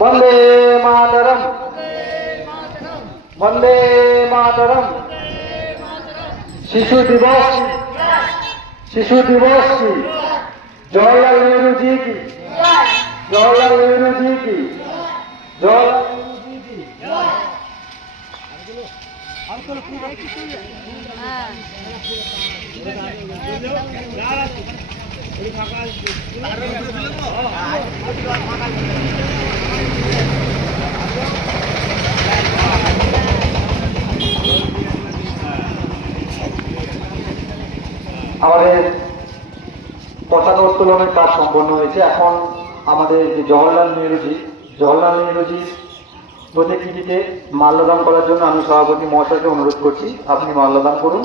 বন্দে মাতরম। বন্দে মাতরম। শিশু দিবস। শিশু দিবস কি? জওয়াহরলাল নেহরু জি কি? জওয়াহরলাল নেহরু জি কি? জওয়াহরলাল নেহরু জি কি? আমাদের পতাকা কাজ সম্পন্ন হয়েছে। এখন আমাদের যে জওয়াহরলাল নেহরুজি জওয়াহরলাল নেহরুজি প্রতিকৃতিতে মাল্যদান করার জন্য আমি সভাপতি মহাশয়কে অনুরোধ করছি, আপনি মাল্যদান করুন।